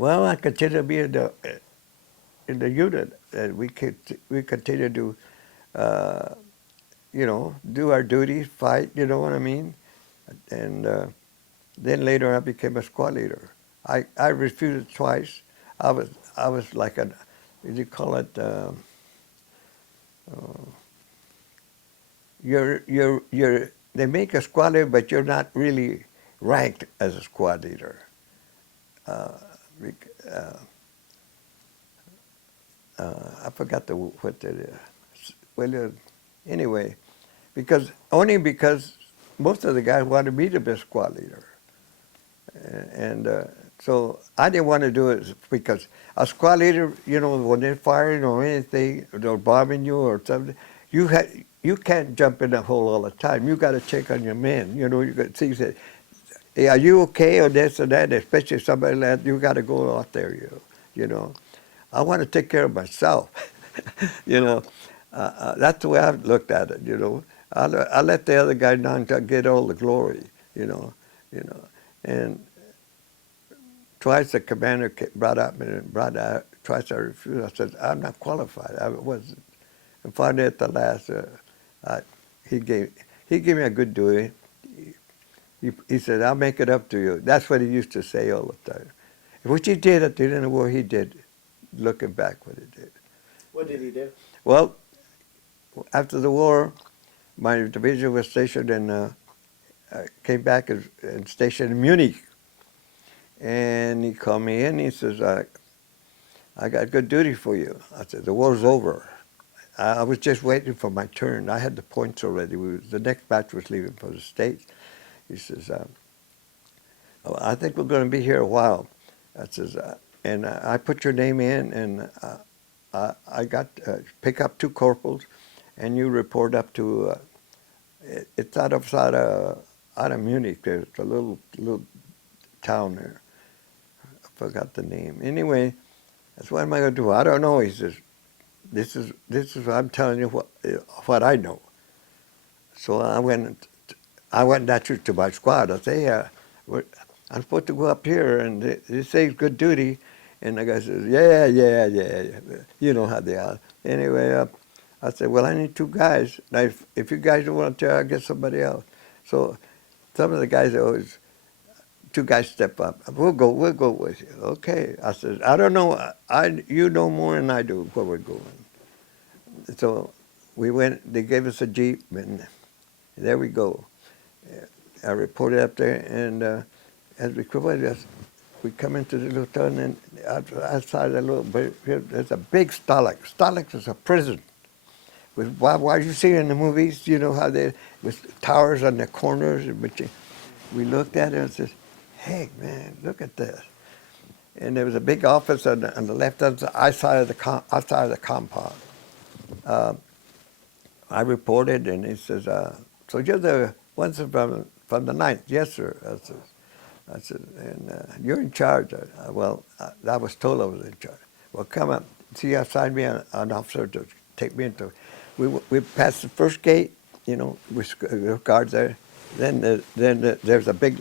Well, I continue to be in the unit, and we continue to, do our duties, fight. You know what I mean? And then later, I became a squad leader. I refused twice. I was like a, what do you call it? You're they make a squad leader, but you're not really ranked as a squad leader. Uh, uh, I forgot what that is. Well, anyway, because most of the guys wanted me to be a squad leader, and so I didn't want to do it because a squad leader, when they're firing or anything, they're bombing you or something, you can't jump in that hole all the time. You got to check on your men. You got to see, say, hey, are you okay or this or that? Especially somebody like that, you got to go out there. You know. I want to take care of myself. you know, that's the way I've looked at it. I let the other guy down to get all the glory. And twice the commander brought out. Twice I refused. I said, I'm not qualified. I wasn't. And finally, at the last, he gave me a good duty. He said, I'll make it up to you. That's what he used to say all the time. Which he did at the end of the war. He did. Looking back, what he did. What did he do? Well, after the war, my division was stationed came back and stationed in Munich. And he called me in. He says, I got good duty for you. I said, the war's over. I was just waiting for my turn. I had the points already. The next batch was leaving for the States. He says, I think we're going to be here a while. I says, and I put your name in, and I got pick up 2 corporals, and you report up to. It's out of Munich. There's a little town there. I forgot the name. Anyway, that's what am I going to do? I don't know. He says, this is what I'm telling you what I know. So I went naturally to my squad. I say, I'm supposed to go up here, and they say it's good duty. And the guy says, yeah. You know how they are. Anyway, I said, well, I need 2 guys. Now, if you guys don't want to, I'll get somebody else. So some of the guys always, 2 guys step up. We'll go with you. Okay. I said, I don't know. You know more than I do where we're going. So we went. They gave us a Jeep, and there we go. I reported up there, and as we come into the little town, and outside the little, there's a big Stalag. Stalag is a prison. Why you see in the movies, you know how they, with towers on the corners, we looked at it and said, hey, man, look at this. And there was a big office on the left outside of the compound. I reported, and he says, so you're the ones from the 9th? Yes, sir. I said, and you're in charge. I was told I was in charge. Well, come up. See, assigned me an officer to take me into. We passed the first gate, with guards there. Then there's a big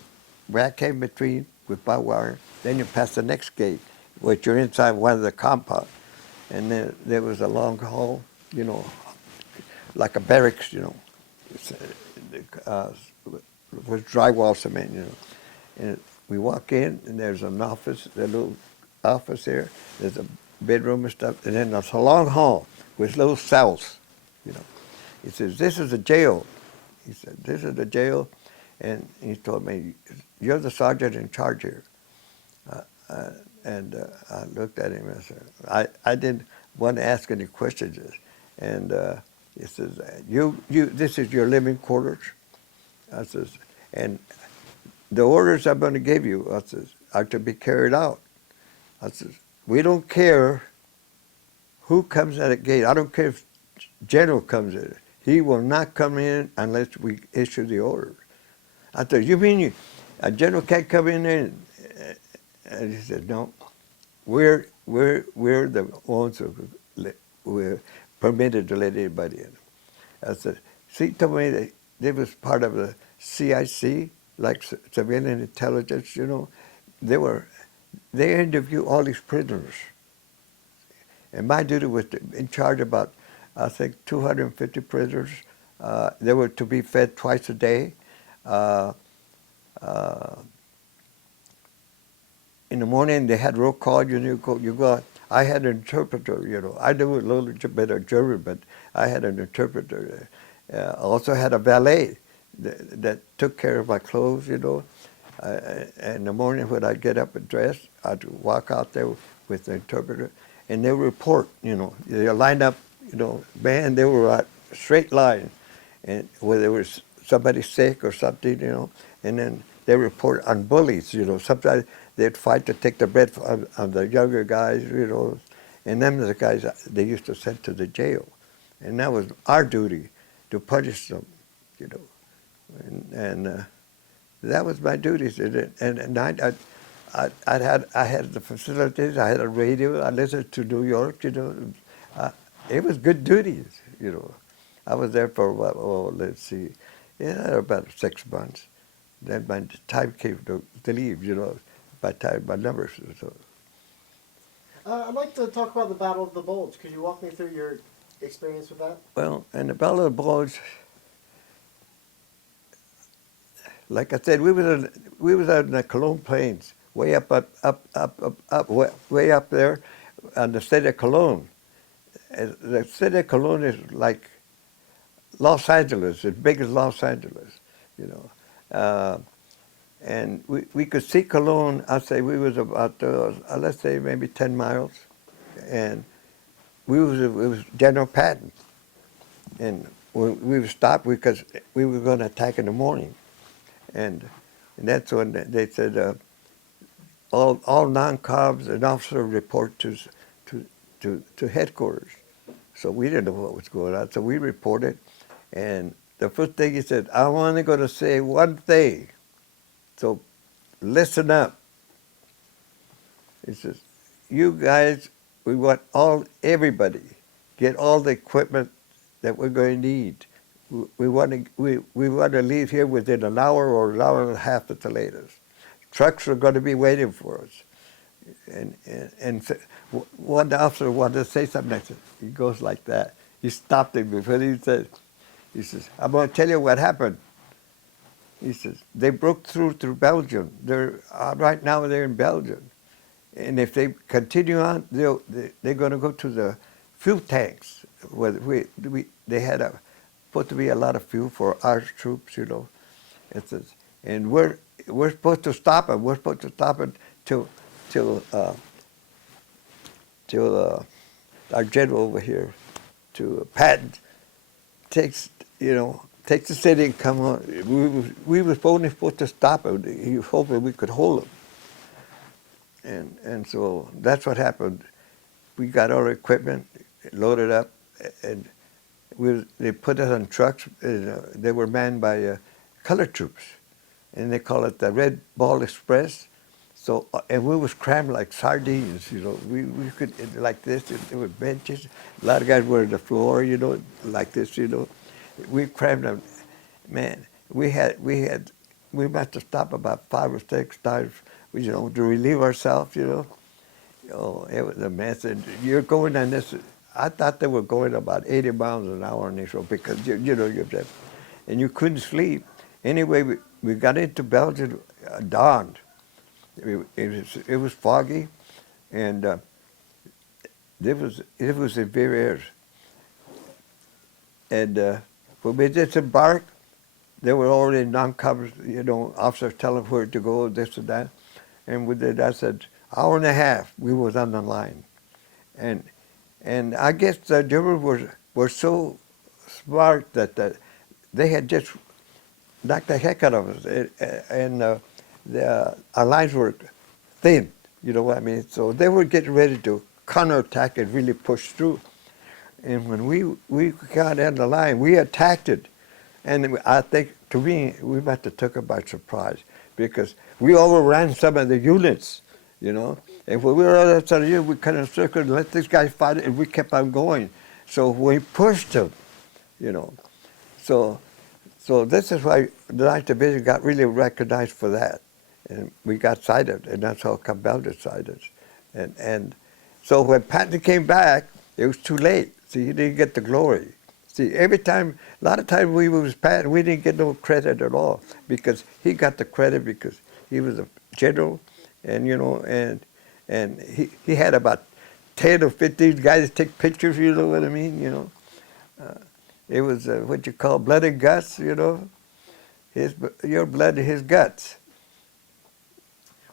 rack in between with barbed wire. Then you pass the next gate, which you're inside one of the compounds. And then there was a long hall, like a barracks, with drywall cement, And we walk in, and there's an office, a little office here. There's a bedroom and stuff, and then there's a long hall with little cells, He says, this is a jail. He said, this is the jail, and he told me, you're the sergeant in charge here. And I looked at him and I said, I didn't want to ask any questions. And he says, this is your living quarters? I says, and the orders I'm going to give you, I says, are to be carried out. I says, we don't care who comes at the gate. I don't care if general comes in. He will not come in unless we issue the order. I said, you mean a general can't come in there? And he said, no, we're the ones who we're permitted to let anybody in. I said, see, he told me that they was part of the CIC, like civilian intelligence, They were they interview all these prisoners. And my duty was in charge about, I think, 250 prisoners. They were to be fed twice a day. Uh, uh, in the morning, they had roll call. You go out. I had an interpreter, I knew a little bit of German, but I had an interpreter. I also had a valet that took care of my clothes, in the morning when I'd get up and dress, I'd walk out there with the interpreter, and they would report, they lined up, band, they were a straight line, and where there was somebody sick or something, and then they report on bullies, sometimes they'd fight to take the bread of the younger guys, and them are the guys they used to send to the jail. And that was our duty, to punish them, and that was my duties. And at night, I had the facilities. I had a radio. I listened to New York. It was good duties. I was there for let's see, about 6 months. Then my time came to leave. By time my numbers. So. I'd like to talk about the Battle of the Bulge. Could you walk me through your experience with that? Well, in the Battle of the Bulge, like I said, we was out in the Cologne Plains, way up, way up there, on the city of Cologne. The city of Cologne is like Los Angeles, as big as Los Angeles, and we could see Cologne. I'd say we was about let's say maybe 10 miles, and it was General Patton, and we would stop because we were going to attack in the morning. And that's when they said all non-coms and officers report to headquarters. So we didn't know what was going on. So we reported, and the first thing he said, "I'm only going to say one thing. So listen up." He says, "You guys, we want everybody get all the equipment that we're going to need. We want to leave here within an hour or an hour and a half at the latest. Trucks are going to be waiting for us." And one officer wanted to say something. He goes like that. He stopped him before he says, "I'm going to tell you what happened." He says, "They broke through Belgium. Right now they're in Belgium. And if they continue on, they're going to go to the fuel tanks. Where they had supposed to be a lot of fuel for our troops, It says, and we're supposed to stop them. We're supposed to stop it till our general over here, to Patton, takes the city and come on. We were only supposed to stop him. He was hoping we could hold him. And so that's what happened. We got our equipment loaded up, and they put us on trucks. They were manned by colored troops, and they call it the Red Ball Express. So, and we was crammed like sardines, We could, like this, there were benches. A lot of guys were on the floor, like this, We crammed them. Man, we must have stopped about 5 or 6 times, to relieve ourselves, Oh, it was a mess. And you're going on this. I thought they were going about 80 miles an hour on this road because, and you couldn't sleep. Anyway, we got into Belgium dawn. It was foggy, and it was in Verrières. And when we disembarked, there were already non-coms, officers telling where to go, this and that. And we did. I said, hour and a half, we was on the line. And I guess the Germans were so smart that they had just knocked the heck out of us. And our lines were thin, you know what I mean? So they were getting ready to counterattack and really push through. And when we got on the line, we attacked it. And I think, to me, we must have took it by surprise because we overran some of the units, And when we were on that side of the we kind of circled and let these guys fight it, and we kept on going. So we pushed them, So this is why the 9th Division got really recognized for that. And we got sighted, and that's how Cabello sighted. And so when Patton came back, it was too late. See, he didn't get the glory. See, every time, a lot of times we was Patton, we didn't get no credit at all because he got the credit because he was a general, and you know, and he had about 10 or 15 guys take pictures. You know what I mean? You know, it was what you call blood and guts. You know, your blood and his guts.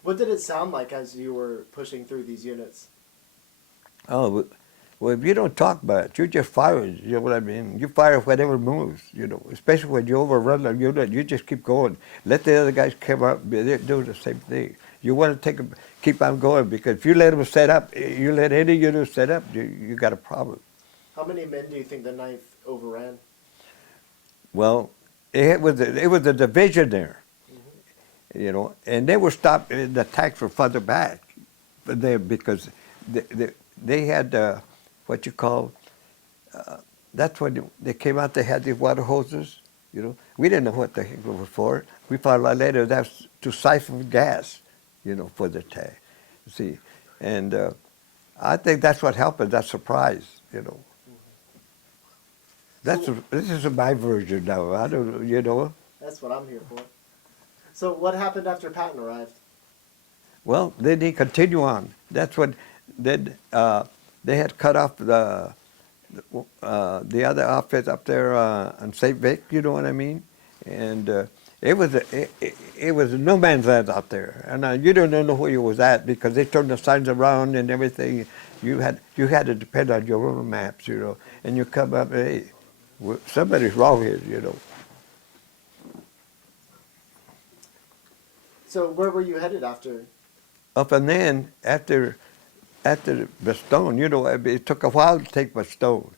What did it sound like as you were pushing through these units? Oh, well, if you don't talk about it, you just fire it, you know what I mean? You fire whatever moves, you know, especially when you overrun the unit, you just keep going. Let the other guys come up, they do the same thing. You want to keep on going because if you let them set up, you let any unit set up, you got a problem. How many men do you think the 9th overran? Well, it was a division there, you know, and they were stopped, the attacks were further back, but because they had what you call, that's when they came out, they had these water hoses, you know. We didn't know what the heck it was for. We found out later that's to siphon gas, you know, for the attack, you see. And I think that's what happened, that surprise, you know. This is my version now, I don't, you know. That's what I'm here for. So what happened after Patton arrived? Well, then they continue on. That's when then they had cut off the other outfit up there on St. Vic. You know what I mean? And it was no man's land out there, and you don't know where you was at because they turned the signs around and everything. You had to depend on your own maps, you know. And you come up, hey, somebody's wrong here, you know. So where were you headed after? Up and then after Bastogne, you know, it took a while to take Bastogne,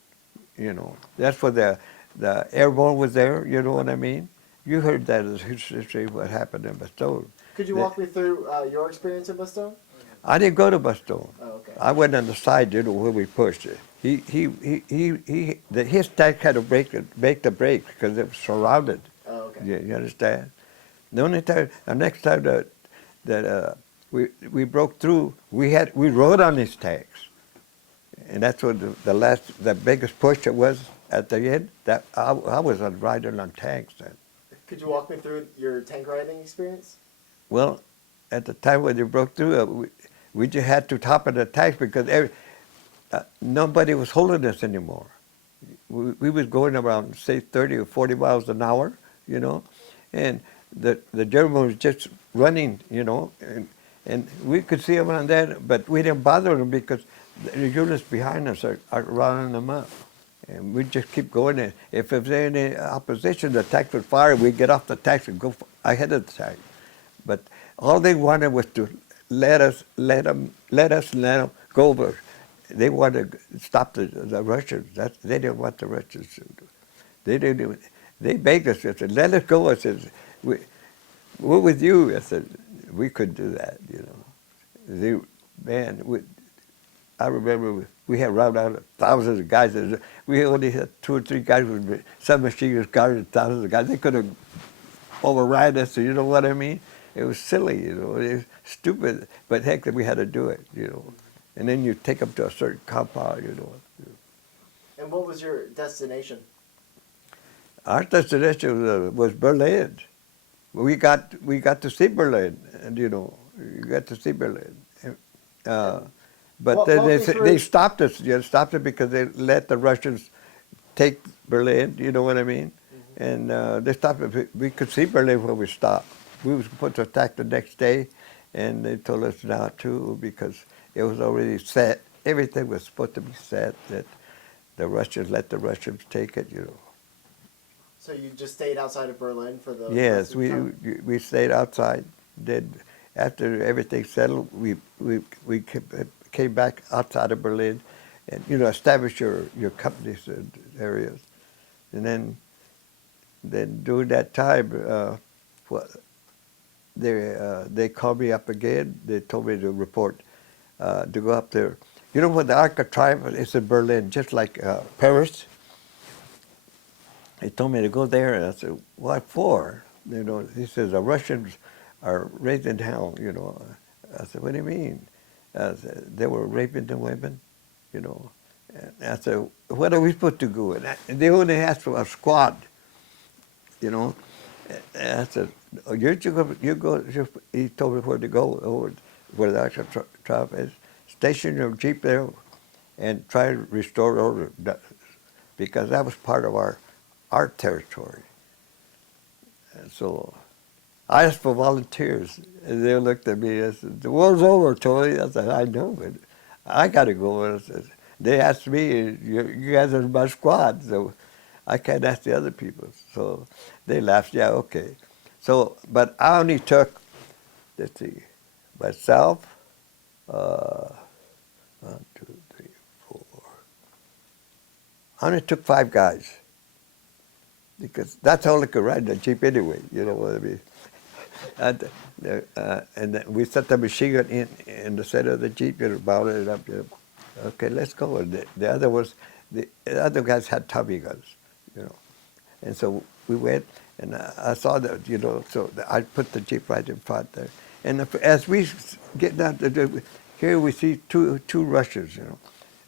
you know. That's where the airborne was there, you know what I mean? You heard that as history, what happened in Bastogne. Could you walk me through your experience in Bastogne? I didn't go to Bastogne. Oh, okay. I went on the side, you know, where we pushed it. His tank had to break the brakes because it was surrounded. Oh, okay. You understand? The next time that we broke through, we rode on these tanks, and that's what the biggest push it was at the end. That I was riding on tanks then. Could you walk me through your tank riding experience? Well, at the time when they broke through, we just had to top of the tanks because nobody was holding us anymore. We was going around, say, 30 or 40 miles an hour, you know, and the German was just running, you know, and we could see them on that, but we didn't bother them because the units behind us are running them up. And we just keep going. And if there's any opposition, the tanks would fire, we'd get off the tanks and go ahead of the tank. But all they wanted was to let us go over. They wanted to stop the Russians. They didn't want the Russians to do. They begged us. They said, "Let us go." I said, "We're with you." I said, "We couldn't do that, you know." I remember we had round out thousands of guys. We only had 2 or 3 guys with submachine guns guarded thousands of guys. They could have override us. You know what I mean? It was silly, you know. It was stupid, but heck, we had to do it, you know. And then you take them to a certain compound, you know. And what was your destination? Our destination was Berlin. We got to see Berlin, and you know, you got to see Berlin. But then they stopped us. You know, stopped it because they let the Russians take Berlin. You know what I mean? Mm-hmm. And they stopped it. We could see Berlin when we stopped. We was supposed to attack the next day, and they told us not to because it was already set. Everything was supposed to be set. That the Russians let the Russians take it. You know. So you just stayed outside of Berlin for the Yes, we stayed outside. Then after everything settled, we came back outside of Berlin, and you know, established your companies and areas, and then during that time, they called me up again. They told me to report to go up there. You know, when the Arc of Triumph is in Berlin, just like Paris. They told me to go there, and I said, "What for?" You know, he says the Russians are raising hell, you know. I said, what do you mean? I said, they were raping the women, you know. And I said, what are we supposed to do? And they only asked for a squad, you know. And I said, oh, you go, he told me where to go, over where the actual tribe is. Station your Jeep there and try to restore order, because that was part of our territory. And so I asked for volunteers, and they looked at me and said, the war's over, Tony. I said, I know, but I got to go. And I said, they asked me, you guys are my squad, so I can't ask the other people. So they laughed, yeah, okay. So, but I only took, let's see, myself, 1, 2, 3, 4. I only took 5 guys, because that's all I could ride in the Jeep anyway, you know what I mean? And then we set the machine gun in the center of the Jeep, you know, mounted it up, you know. Okay, let's go. And the other guys had Tommy guns, you know. And so we went, and I saw that, you know, so I put the Jeep right in front there. And as we get down, here we see two Russians, you know,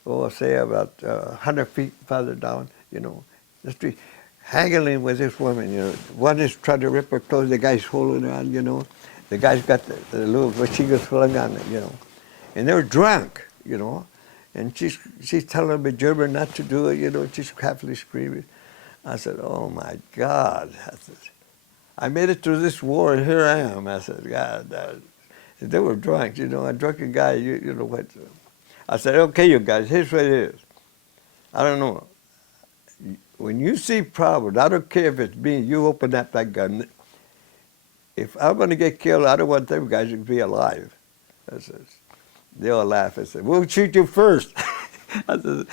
oh, say about 100 feet farther down, you know, the street, haggling with this woman, you know. One is trying to rip her clothes, the guy's holding her on, you know. The guy's got the little machine gun slung on it, you know. And they were drunk, you know. And she's telling me German not to do it, you know, she's happily screaming. I said, oh my God. I said, I made it through this war and here I am. I said, God, they were drunk, you know, a drunken guy, you know what. I said, okay, you guys, here's what it is. I don't know. When you see problems, I don't care if it's me, you open up that gun. If I'm going to get killed, I don't want them guys to be alive. I said, they all laugh. I said, we'll shoot you first. I said,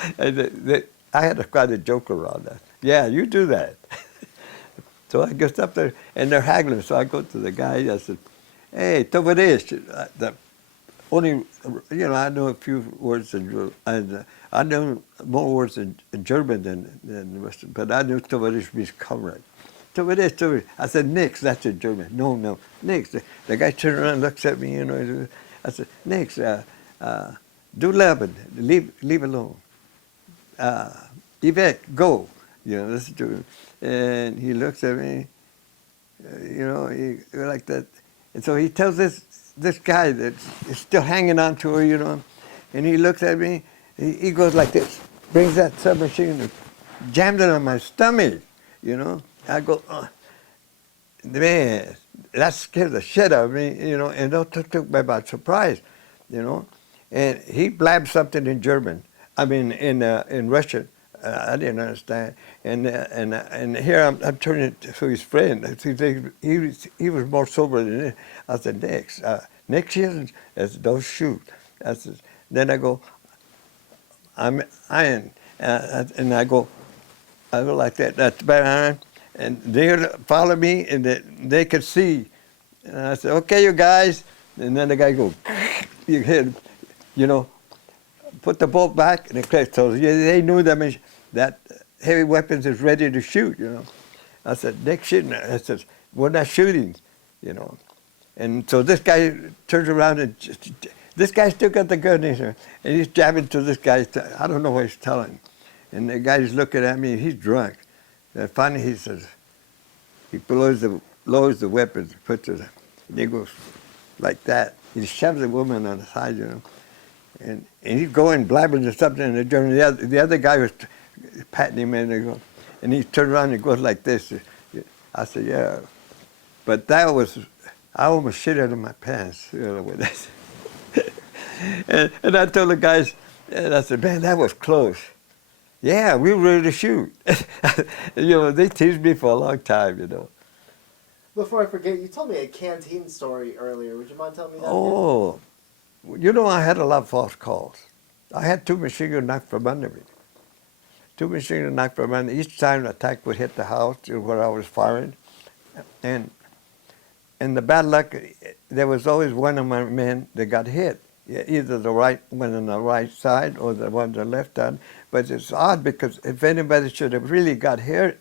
I had to kind of joke around that. Yeah, you do that. So I get up there, and they're haggling. So I go to the guy, I said, hey, ¿cómo es? Only, you know, I know a few words, and I know more words in German than the rest, but I knew ¿cómo es means comrade. ¿Cómo es? I said, nix, that's in German. No, nix. The guy turned around and looks at me, you know. I said, nix, du leben, leave alone. Yvette, go. You know, listen to him. And he looks at me, you know, like that. And so he tells this guy that is still hanging on to her, you know, and he looks at me, he goes like this, brings that submachine and jams it on my stomach, you know. I go, oh, man, that scared the shit out of me, you know, and that took me by surprise, you know. And he blabbed something in German, I mean in Russian. I didn't understand, and here I'm turning to his friend. He was more sober than me. I said, next year, don't shoot. I said, then I go, and I go like that. That's behind, and they follow me, and they could see. And I said, okay, you guys, and then the guy go, you hit, you know. Put the bolt back, and it clicked. So they knew that heavy weapons is ready to shoot, you know. I said, next shooting. I said, we're not shooting, you know. And so this guy turns around, and this guy still got the gun in here, and he's jabbing to this guy. I don't know what he's telling. And the guy's looking at me, and he's drunk. And finally he says, he lowers the weapons, puts it, and he goes like that. He shoves the woman on the side, you know. And he's going blabbing to something in the German. The other guy was patting him and he turned around and goes like this. I said, yeah. But that was, I almost shit out of my pants, you know, with that. and I told the guys, and I said, man, that was close. Yeah, we were ready to shoot. You know, they teased me for a long time, you know. Before I forget, you told me a canteen story earlier. Would you mind telling me that Oh. again? You know, I had a lot of false calls. I had 2 machine guns knocked from under me. 2 machine guns knocked from under. Each time an attack would hit the house where I was firing. And the bad luck, there was always one of my men that got hit. Either the right one on the right side or the one on the left side. But it's odd because if anybody should have really got hit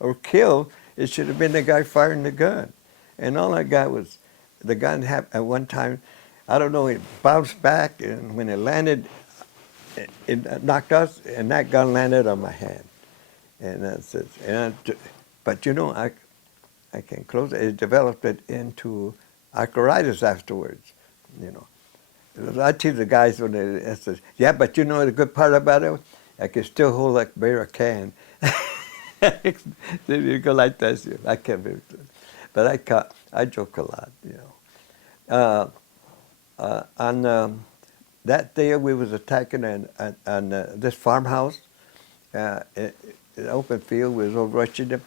or killed, it should have been the guy firing the gun. And all I got was the gun at one time, I don't know, it bounced back, and when it landed, it knocked us, and that gun landed on my hand. And I said, but you know, I can close it. It developed it into arthritis afterwards, you know. I tease the guys when they say, yeah, but you know the good part about it? I can still hold like bear a can. You go like this, I can't be, but I joke a lot, you know. On that day we was attacking on this farmhouse, an open field, we was overrushing them,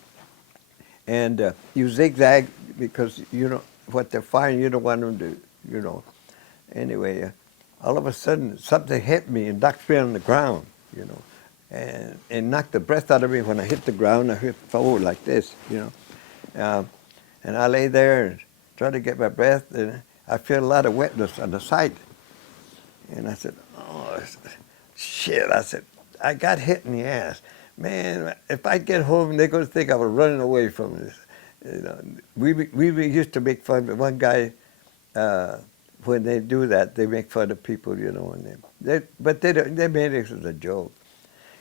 and you zigzag because you know what they're firing, you don't want them to, you know. Anyway, all of a sudden something hit me and knocked me on the ground, you know, and knocked the breath out of me. When I hit the ground, I hit forward like this, you know. And I lay there and tried to get my breath, and I feel a lot of wetness on the side. And I said, oh, shit. I said, I got hit in the ass. Man, if I get home, they're going to think I was running away from this. You know, we used to make fun, but one guy, when they do that, they make fun of people, you know, and they made it as a joke.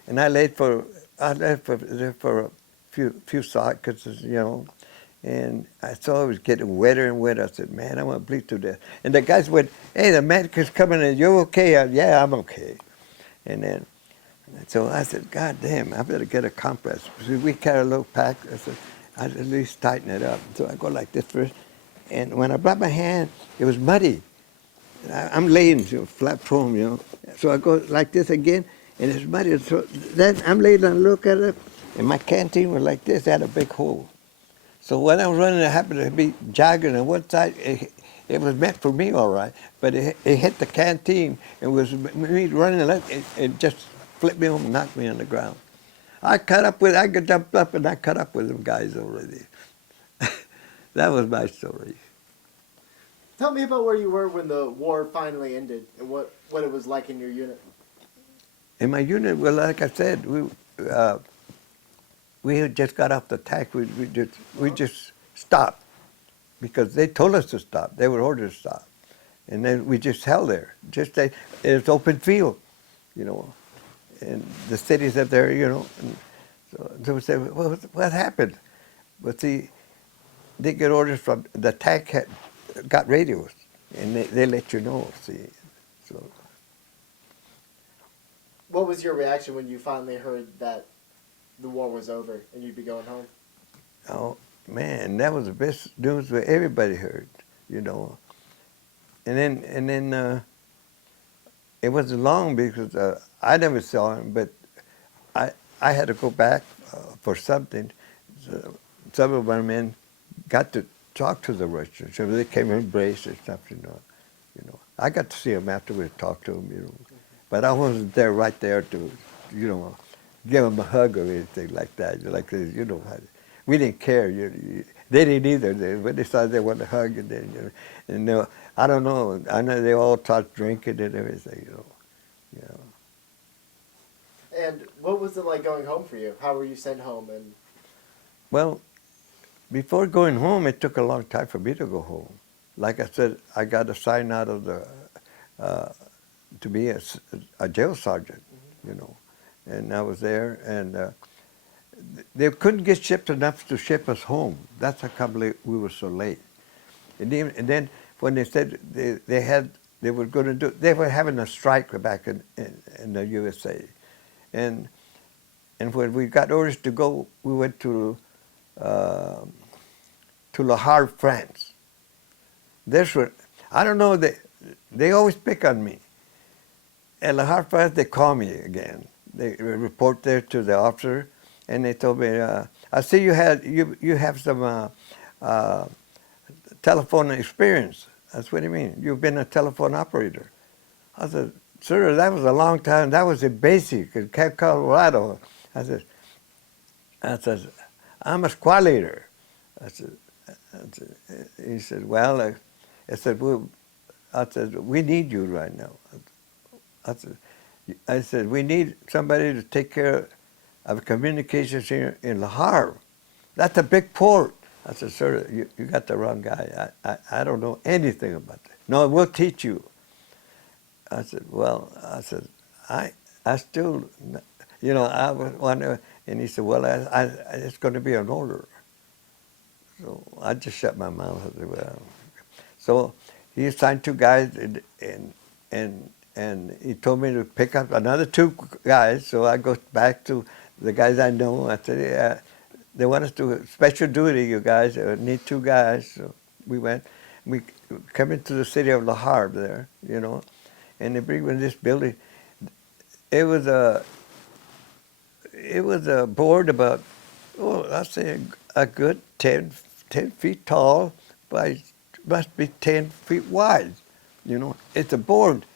And I left for a few seconds, you know, and I saw it was getting wetter and wetter. I said, man, I'm going to bleed to death. And the guys went, hey, the medic's coming in, you okay? Yeah, I'm okay. And then, so I said, God damn, I better get a compress. So we carry a little pack. I said, I'd at least tighten it up. So I go like this first. And when I brought my hand, it was muddy. I'm laying flat prone, you know. So I go like this again, and it's muddy. So then I'm laying and look at it, and my canteen was like this. It had a big hole. So when I was running, I happened to be jogging on one side. It was meant for me, all right, but it hit the canteen. It was me running, it just flipped me over and knocked me on the ground. I jumped up and I cut up with them guys already. That was my story. Tell me about where you were when the war finally ended and what it was like in your unit. In my unit, well, like I said, we had just got off the attack. We just stopped because they told us to stop. They were ordered to stop. And then we just held there. It's open field, you know. And the cities up there, you know. And so they would say, well, what happened? But see, they get orders from, the attack got radios, and they let you know, see. So. What was your reaction when you finally heard that the war was over and you'd be going home? Oh, man, that was the best news that everybody heard, you know. And then it wasn't long because I never saw him, but I had to go back for something. So some of our men got to talk to the Russians, so they came and embraced and stuff, you know. I got to see them afterwards, talk to them, you know. But I wasn't there right there to, you know, give them a hug or anything like that. Like, you know, we didn't care. They didn't either. When they saw they wanted to hug, and then, you know, I don't know. I know they all started drinking and everything, you know. And what was it like going home for you? How were you sent home? And Well, before going home, it took a long time for me to go home. Like I said, I got assigned out of to be a jail sergeant, you know. And I was there, and they couldn't get ships enough to ship us home. That's how come we were so late. And then when they said they were going to do, they were having a strike back in the USA, and when we got orders to go, we went to Le Havre, France. I don't know, they always pick on me. At Le Havre, France, they call me again. They report there to the officer, and they told me, I see you have some telephone experience. That's what do you mean? You've been a telephone operator. I said, sir, that was a long time. That was in basic in Colorado. I said, I'm a squad leader. He said, well, I said, we need you right now. I said, we need somebody to take care of communications here in Le Havre. That's a big port. I said, sir, you got the wrong guy. I don't know anything about that. No, we'll teach you. I said, well, I said, I still, I was wondering, and he said, well, it's going to be an order. So I just shut my mouth. I said, well, so he assigned two guys, and he told me to pick up another two guys. So I go back to the guys I know. I said, yeah, they want us to do special duty, you guys. Need two guys. So we went. We come into the city of La Harbe there, and they bring me in this building. It was a board about, I'd say a good 10 feet tall by must be 10 feet wide. It's a board.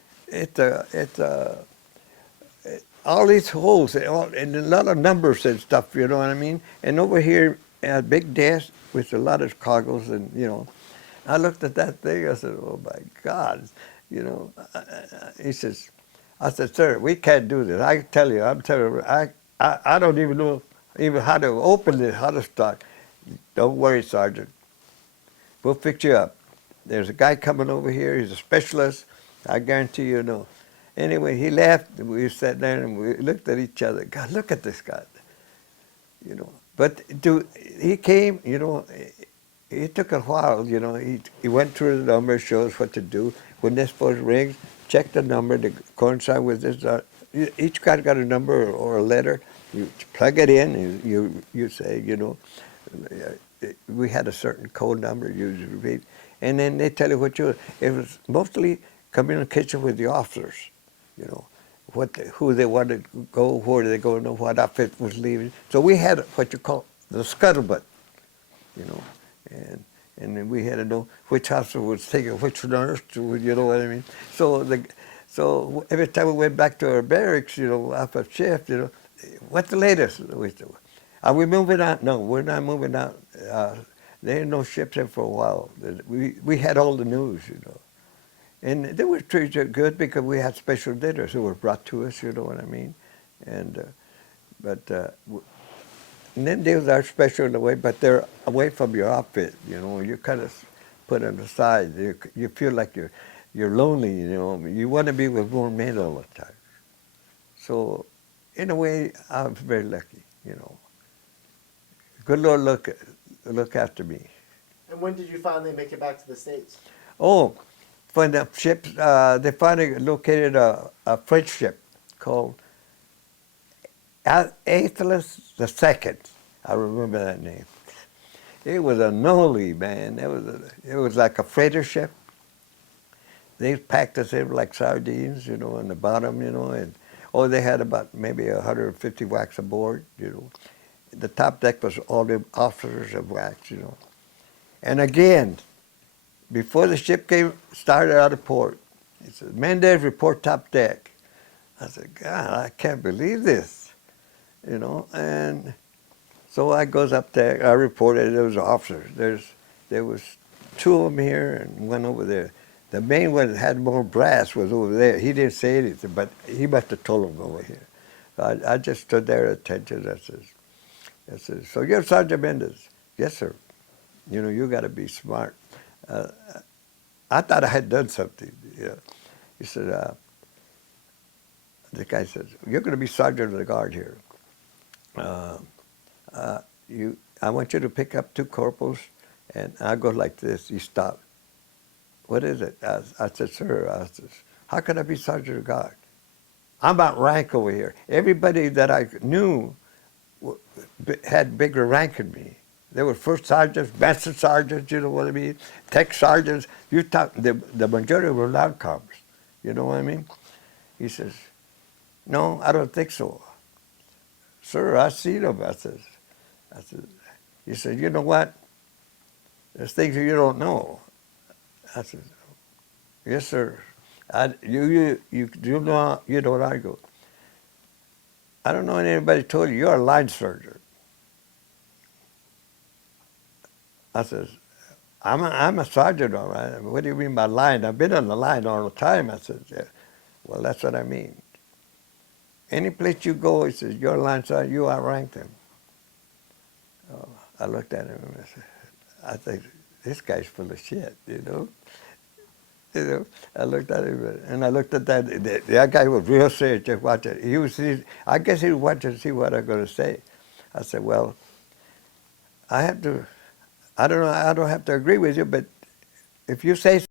All these holes and a lot of numbers and stuff. You know what I mean? And over here, a big desk with a lot of cargoes, and I looked at that thing. I said, "Oh my God!" He says, "I said, sir, we can't do this. I tell you, I'm telling you, I don't even know how to open it, how to start. Don't worry, Sergeant. We'll fix you up. There's a guy coming over here. He's a specialist. I guarantee you know." Anyway, he left. We sat there and we looked at each other. God, look at this guy. But he came. It took a while. He went through the numbers, shows what to do. When this phone rings, check the number to coincide with this. Each guy got a number or a letter. You plug it in. And you say, we had a certain code number you repeat, and then they tell you what you. It was mostly communication with the officers. Who they wanted to go, where they go, what outfit was leaving. So we had what you call the scuttlebutt, and then we had to know which officer was taking which nurse, you know what I mean. So every time we went back to our barracks, after shift, what's the latest? We said, are we moving out? No, we're not moving out. There ain't no ships in for a while. We had all the news, And they were treated good because we had special dinners that were brought to us, you know what I mean? And and then they are special in a way, but they're away from your outfit, You kind of put them aside. You feel like you're lonely, You want to be with more men all the time. So, in a way, I was very lucky, Good Lord look after me. And when did you finally make it back to the States? Oh, when the ships, they finally located a French ship called Atlas II. I remember that name. It was a noli, man. It was like a freighter ship. They packed us in like sardines, on the bottom, and they had about maybe 150 wax aboard, The top deck was all the officers of wax, And again, before the ship started out of port, he said, Mendez, report top deck. I said, God, I can't believe this, And so I goes up there. I reported there was officers. There was two of them here and one over there. The main one that had more brass was over there. He didn't say anything, but he must have told them over here. So I just stood there at attention. I said, so you're Sergeant Mendez? Yes, sir. You got to be smart. I thought I had done something. He said, the guy says, you're going to be sergeant of the guard here. I want you to pick up two corporals, and I go like this. You stop. What is it? I said, sir, how can I be sergeant of guard? I'm out rank over here. Everybody that I knew had bigger rank than me. They were first sergeants, master sergeants, you know what I mean? Tech sergeants. The majority were newcomers, you know what I mean? He says, no, I don't think so. Sir, I seen them. I said, he said, you know what? There's things you don't know. I said, yes, sir. You don't argue. I don't know if anybody told you, you're a line sergeant. I says, I'm a sergeant, all right. What do you mean by line? I've been on the line all the time. I said, yeah. Well, that's what I mean. Any place you go, he says, you're a line sergeant, you outrank them. Oh, I looked at him and I said, I think, this guy's full of shit, you know. You know, I looked at him, and I looked at that guy was real serious, just watching. I guess he was watching to see what I'm going to say. I said, well, I don't know, I don't have to agree with you, but if you say